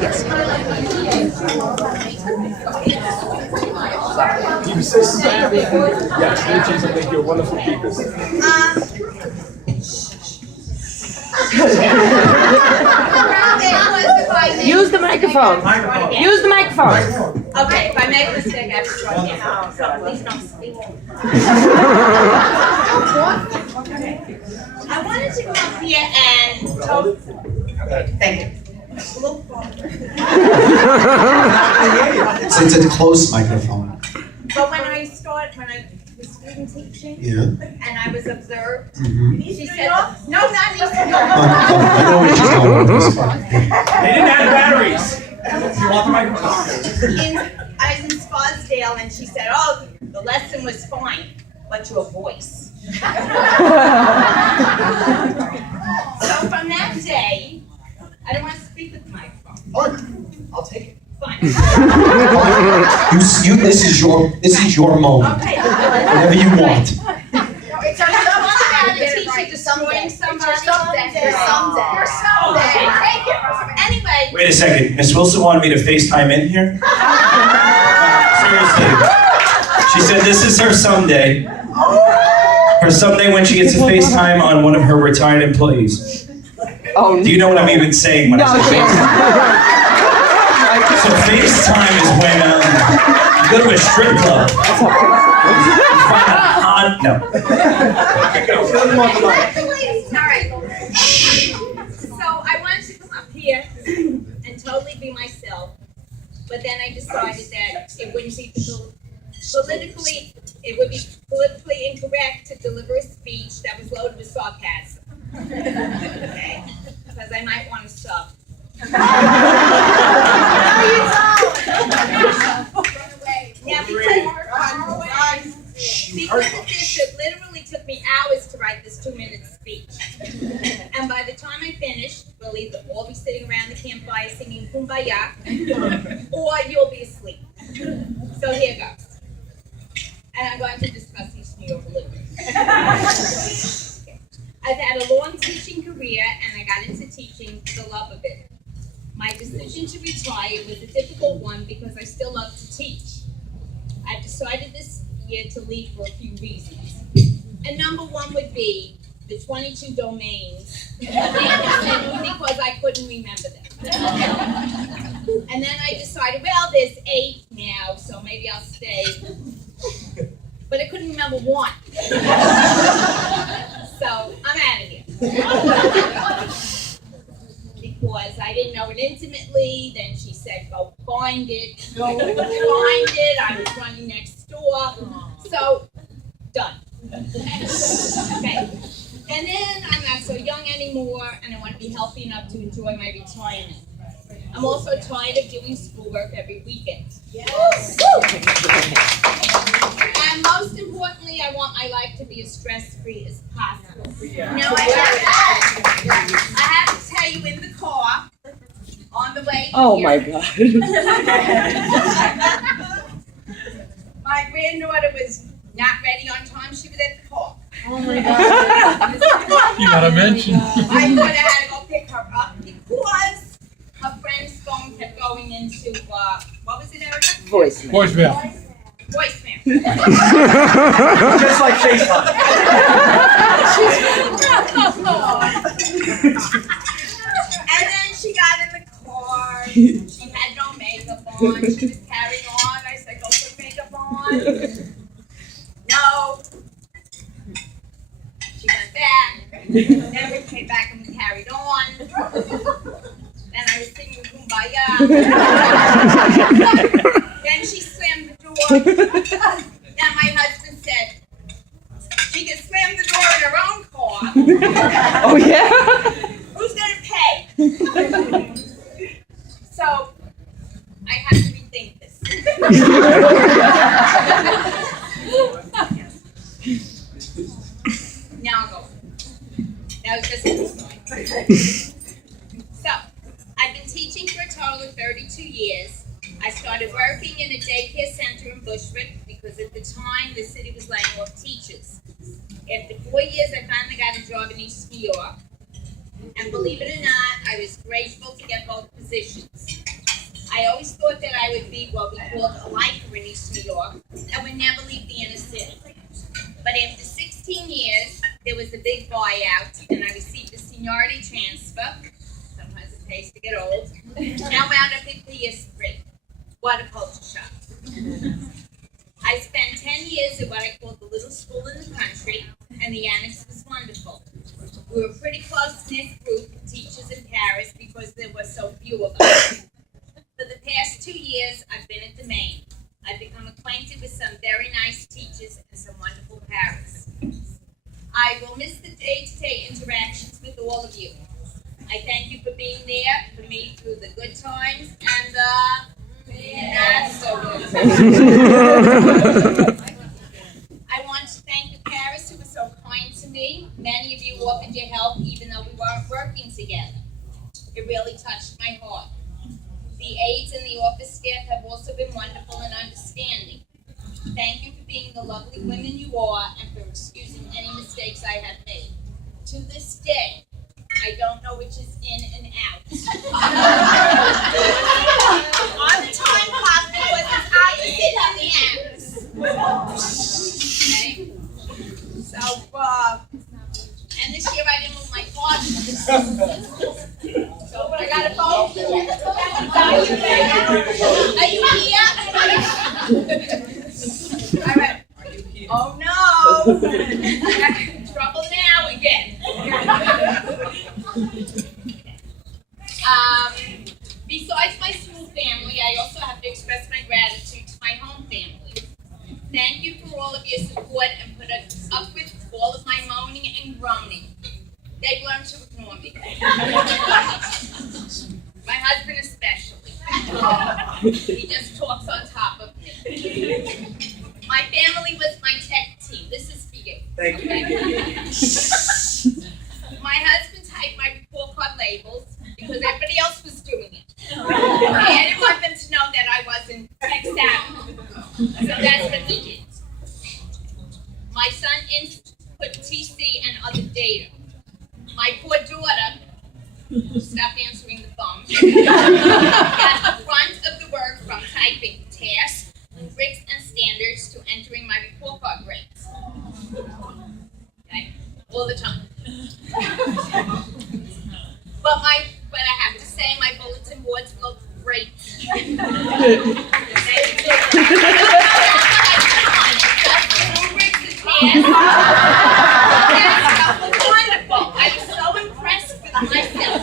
Yes, teachers, I think you're wonderful teachers. Use the microphone. Use the microphone. Okay, if I make a mistake, I have to try again. Please don't speak. I wanted to come up here and tell. Thank you. It's a close microphone. But when I was student teaching, Yeah. and I was observed, Mm-hmm. she said, no, not East New I York. know where she's going with this one. They didn't have batteries. You want the microphone? I was in Scottsdale, and she said, oh, the lesson was fine, but your voice. So from that day, I don't want to speak with the microphone. Oh, I'll take it. Fine. This is your moment. Okay. Whatever you want. It's a teacher destroying somebody. Anyway. Wait a second. Miss Wilson wanted me to FaceTime in here? Seriously. She said this is her someday. Her someday when she gets to FaceTime on one of her retired employees. Oh, Do you know what I'm even saying when I say FaceTime? So FaceTime is when you go to a strip club. No. Alright. So I wanted to come up here and totally be myself, but then I decided that it would be politically incorrect to deliver a speech that was loaded with sarcasm. Okay? Because I might want to stop. Now, because of this, it literally took me hours to write this 2-minute speech. And by the time I finish, we'll either all be sitting around the campfire singing Kumbaya, or you'll be asleep. So here goes. And I'm going to discuss East New York a little bit. I've had a long teaching career, and I got into teaching for the love of it. My decision to retire was a difficult one because I still love to teach. I've decided this year to leave for a few reasons. And number one would be the 22 domains, because I couldn't remember them. And then I decided, well, there's 8 now, so maybe I'll stay. But I couldn't remember 1. So I'm out of here. Because I didn't know it intimately, then she said, go find it. Go find it. I was running next door. So, done. Okay. And then I'm not so young anymore, and I want to be healthy enough to enjoy my retirement. I'm also tired of doing schoolwork every weekend. Yes. And most importantly, I want my life to be as stress-free as possible. Now, I have to tell you, in the car, on the way oh here, my God. my granddaughter was not ready on time. She was at the park. Oh my God. You gotta mention. My daughter had to go pick her up because her friend's phone kept going into, what was it, Erica? Voicemail. Voicemail. Voicemail. Just like FaceTime. And then she got in the car. She had no makeup on. She was carrying on. I said, go put makeup on. No. She went back. Then we came back and we carried on. Then I was singing Kumbaya. Then she slammed the door. Then my husband said, she can slam the door in her own car. Oh yeah? Who's going to pay? So, I have to rethink this. Now I'll go. That was just a story. So, I've been teaching for a total of 32 years. I started working in a daycare center in Bushwick because at the time the city was laying off teachers. After 4 years, I finally got a job in East New York. And believe it or not, I was grateful to get both positions. I always thought that I would be what we called a lifer in East New York and would never leave the inner city. But after 16 years, there was a big buyout, and I received a seniority transfer. Sometimes it pays to get old. Now wound up at PS3. What a culture shock. I spent 10 years at what I called the little school in the country, and the annex was wonderful. We were a pretty close-knit group of teachers in Paris because there were so few of us. For the past 2 years, I've been at the Maine. I've become acquainted with some very nice teachers and some wonderful parents. I will miss the day-to-day interactions with all of you. I thank you for being there for me through the good times and the not so good. I want to thank the parents who were so kind to me. Many of you offered your help even though we weren't working together. It really touched my heart. The aides and the office staff have also been wonderful and understanding. Thank you for being the lovely women you are and for excusing any mistakes I have made. To this day, I don't know which is in and out. On the time clock because it's opposite on the annex. Okay? So, and this year I didn't move my closet. So I got a phone. Are you here? All right. Oh no! Trouble now again. Besides my school family, I also have to express my gratitude to my home family. Thank you for all of your support and put up with all of my moaning and groaning. They've learned to ignore me. My husband especially. He just talks on top of me. My family was my tech team. This is for you. Thank you. My husband typed my report card labels because everybody else was doing it. I didn't want them to know that I wasn't tech savvy. So that's what he did. My son input TC and other data. My poor daughter stopped answering the phone. Got the front of the work from typing tasks, rubrics, and standards to entering my report card grades. Okay? All the time. But I have to say my bulletin boards look great. Wonderful. I was so impressed with myself.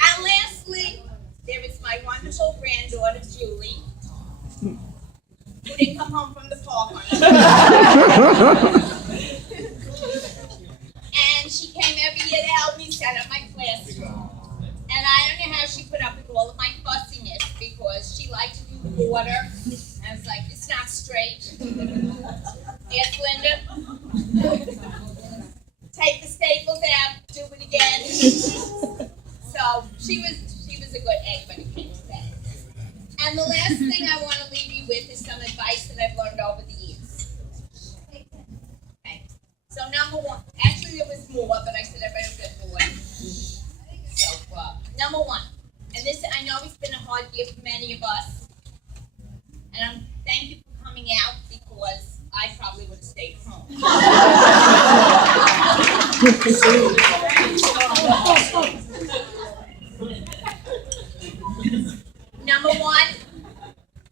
And lastly, there is my wonderful granddaughter, Julie, who didn't come home from the park on And she came every year to help me set up my classroom. And I don't know how she put up with all of my fussiness because she liked to do the border. And I was like, it's not straight. Yes, Linda? Take the staples out, do it again. So she was a good egg when it came to that. And the last thing I want to leave you with is some advice that I've learned over the years. Okay. So number one, actually there was more, but I said I better get more. So number one, and this I know it's been a hard year for many of us, and thank you for coming out because I probably would have stayed home. Number one,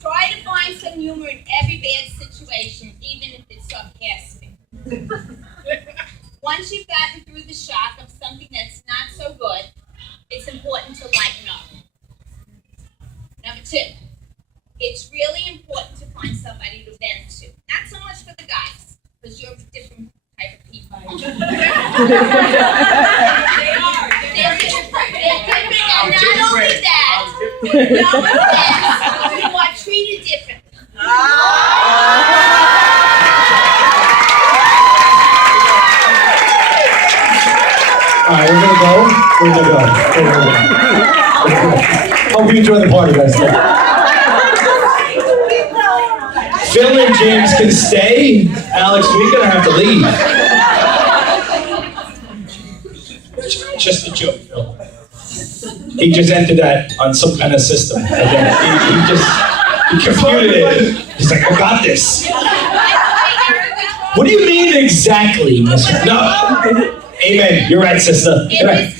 try to find some humor in every bad situation, even if it's sarcastic. Once you've gotten through the shock of something that's not so good, it's important to lighten up. Number two, it's really important to find somebody to vent to. Not so much for the guys, because you're a different type of people. They are. They're different. And not only that, no offense, you are treated differently. All right, we're gonna go. Hope you enjoy the party, guys. Phil and James can stay. Alex, we're gonna have to leave. Just a joke, Phil. He just entered that on some kind of system. And then he computed it. He's like, I got this. What do you mean exactly, mister? No. Amen. You're right, sister. It You're right.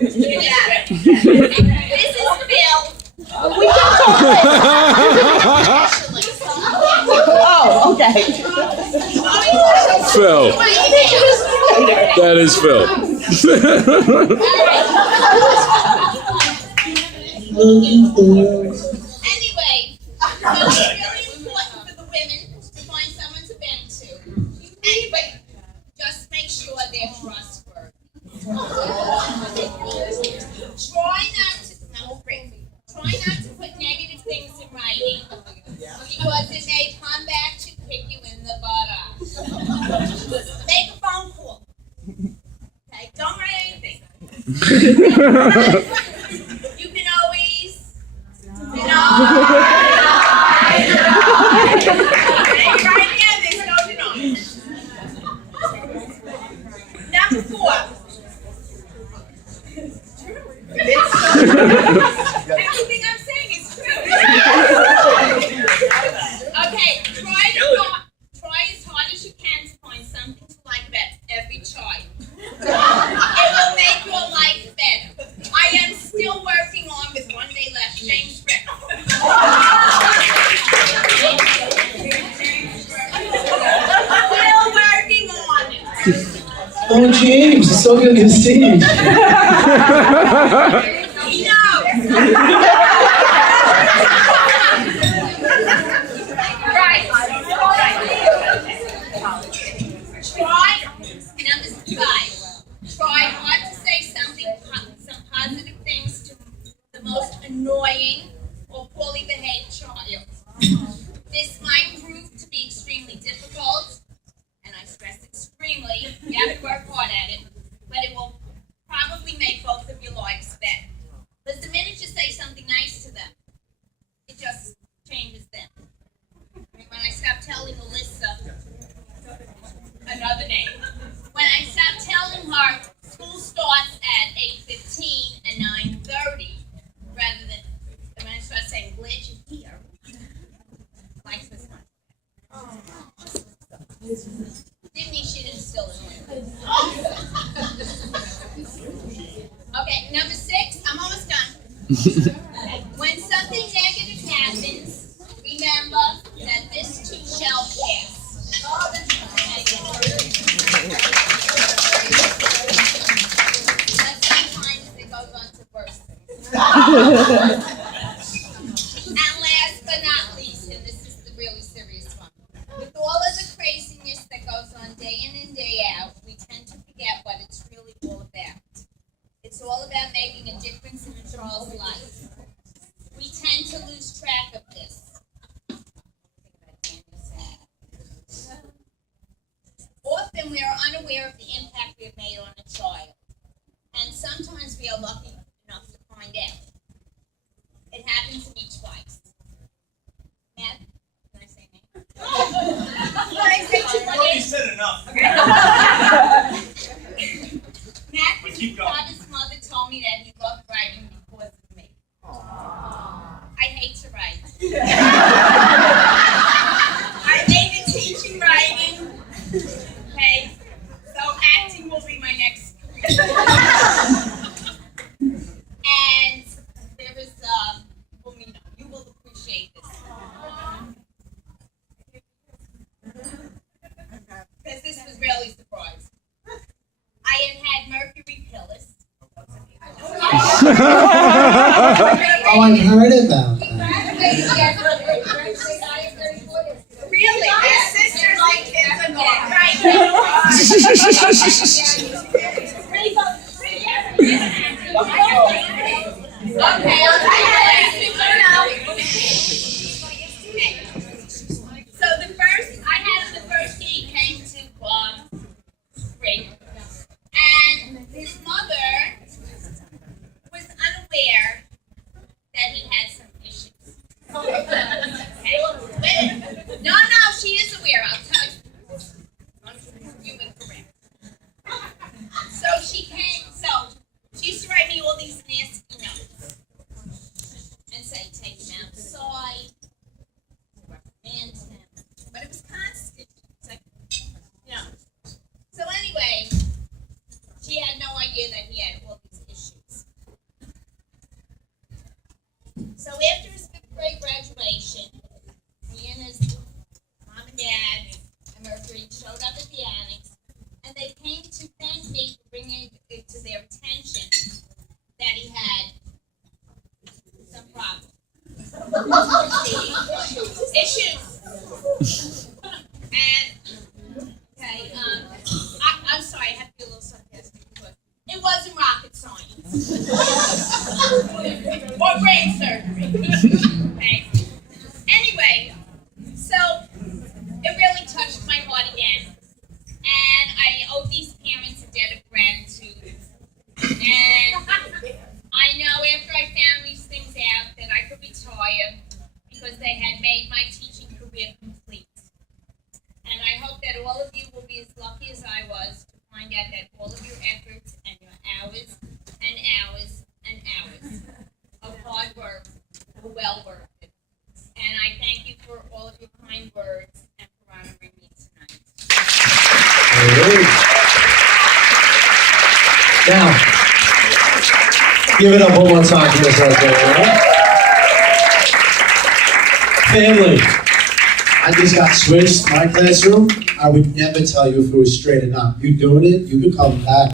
is true. It is true. This is Bill. We can talk later. Oh, okay. Phil. That is Phil. Anyway, so it's really important for the women to find someone to bend to. Anyway, just make sure they're trustworthy. Try not to put negative things in writing because it may come back to kick you in the butt. Make a phone call. Okay, don't write anything. You can always, right now, there's no denying. Number 4. Everything I'm saying is true. Okay, try as hard as you can to find something to like about every child. It will make your life better. I am still working on, with one day left, James Frick. Still working on it. Oh, James, it's so good to see you. He knows. Right. Try, number 5. Try hard to say some positive things to the most annoying or poorly behaved child. This might prove to be extremely difficult, and I stress extremely. You have to work hard at it, but it will probably make both of your lives better. Because the minute you say something nice to them, it just changes them. When I stop telling Alyssa another name, when I stop telling her school starts at 8:15 and 9:30, rather than when I start saying glitch here, like this one. Didn't mean she didn't still annoy. Okay, number 6, I'm almost done. When something negative happens, remember that this too shall pass. But sometimes it goes on to worse things. And last but not least, and this is the really serious one, with all of the craziness that goes on day in and day out, we tend to forget what it's really all about. It's all about making a difference in a child's life. We tend to lose track of this. Often we are unaware of the impact we have made on a child. And sometimes we are lucky enough to find out. It happened to me twice. Matt, can I say name? Can I say You've already said enough. Matt, his father's mother told me that he loved writing because of me. I hate to write. I hate teaching writing. Okay, so acting will be my next career. And there is, well, you will appreciate this. Because this was really surprising. I had had Mercury Pillis. Oh, I've heard about that. Really? His sisters and kids are gone. Right. Okay. So the first day he came to spring, and his mother was unaware that he had some issues. Okay. No, she is aware. I'll tell you. You were correct. So she used to write me all these nasty Issues. And, okay, I'm sorry, I have to be a little sarcastic because it wasn't rocket science. Or brain surgery. Okay. Anyway, so it really touched my heart again. And I owe these parents a debt of gratitude. And I know after I found these things out that I could retire because they had made my teaching career complete. And I hope that all of you will be as lucky as I was to find out that all of your efforts and your hours and hours and hours of hard work were well worth it. And I thank you for all of your kind words and for honoring me tonight. Now, give it up one more time for this right there, all right? Family, I just got switched. My classroom, I would never tell you if it was straight or not. You doing it, you can come back.